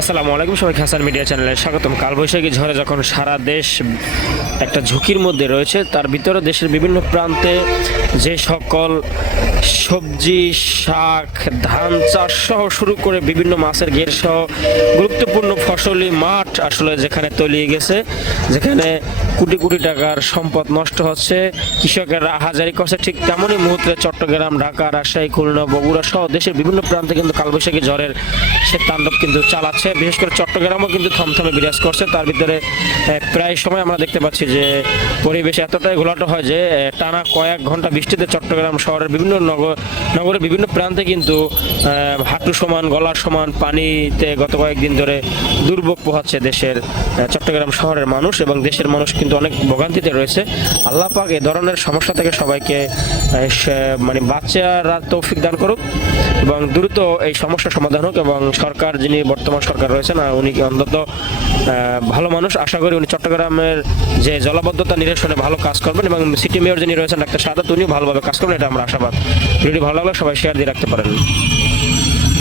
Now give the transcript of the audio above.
আসসালামু আলাইকুম, সবাইকে হাসান মিডিয়া চ্যানেলে স্বাগতম। কালবৈশাখী ঝড়ে যখন সারা দেশ একটা ঝুঁকির মধ্যে রয়েছে, তার ভিতরে দেশের বিভিন্ন প্রান্তে যে সকল সবজি, শাক, ধান চাষ সহ শুরু করে বিভিন্ন মাছের ঘের সহ গুরুত্বপূর্ণ ফসলি মাঠ আসলে যেখানে তলিয়ে গেছে, যেখানে কোটি কোটি টাকার সম্পদ নষ্ট হচ্ছে, কৃষকেরা হাজারি করছে, ঠিক তেমনই মুহূর্তে চট্টগ্রাম, ঢাকা, রাজশাহী, খুলনা, বগুড়া সহ দেশের বিভিন্ন প্রান্তে কিন্তু কালবৈশাখী ঝড়ের সে তাণ্ডব কিন্তু চালাচ্ছে। বিশেষ করে চট্টগ্রামও কিন্তু থমথমে বিরাজ করছে। তার ভিতরে প্রায় সময় আমরা দেখতে পাচ্ছি যে পরিবেশ এতটাই ঘোলাটো হয় যে টানা কয়েক ঘন্টা বৃষ্টিতে চট্টগ্রাম শহরের বিভিন্ন নগরের বিভিন্ন প্রান্তে কিন্তু হাঁটু সমান, গলার সমান পানিতে গত কয়েকদিন ধরে দুর্ভোগ পোহাচ্ছে দেশের চট্টগ্রাম শহরের মানুষ, এবং দেশের মানুষ কিন্তু অনেক ভোগান্তিতে রয়েছে। আল্লাহ পাক এ ধরনের সমস্যা থেকে সবাইকে মানে বাচ্চারা তৌফিক দান করুক এবং দ্রুত এই সমস্যার সমাধান হোক। এবং সরকার, যিনি বর্তমান সরকার রয়েছেন, উনি অন্তত ভালো মানুষ, আশা করি উনি চট্টগ্রামের যে জলাবদ্ধতা নিরসনে ভালো কাজ করবেন, এবং সিটি মেয়র যিনি রয়েছেন ডাক্তার সাদাত, উনিও ভালোভাবে কাজ করবেন, এটা আমরা আশাবাদ। ভিডিওটি ভালো লাগলে সবাই শেয়ার দিয়ে রাখতে পারেন।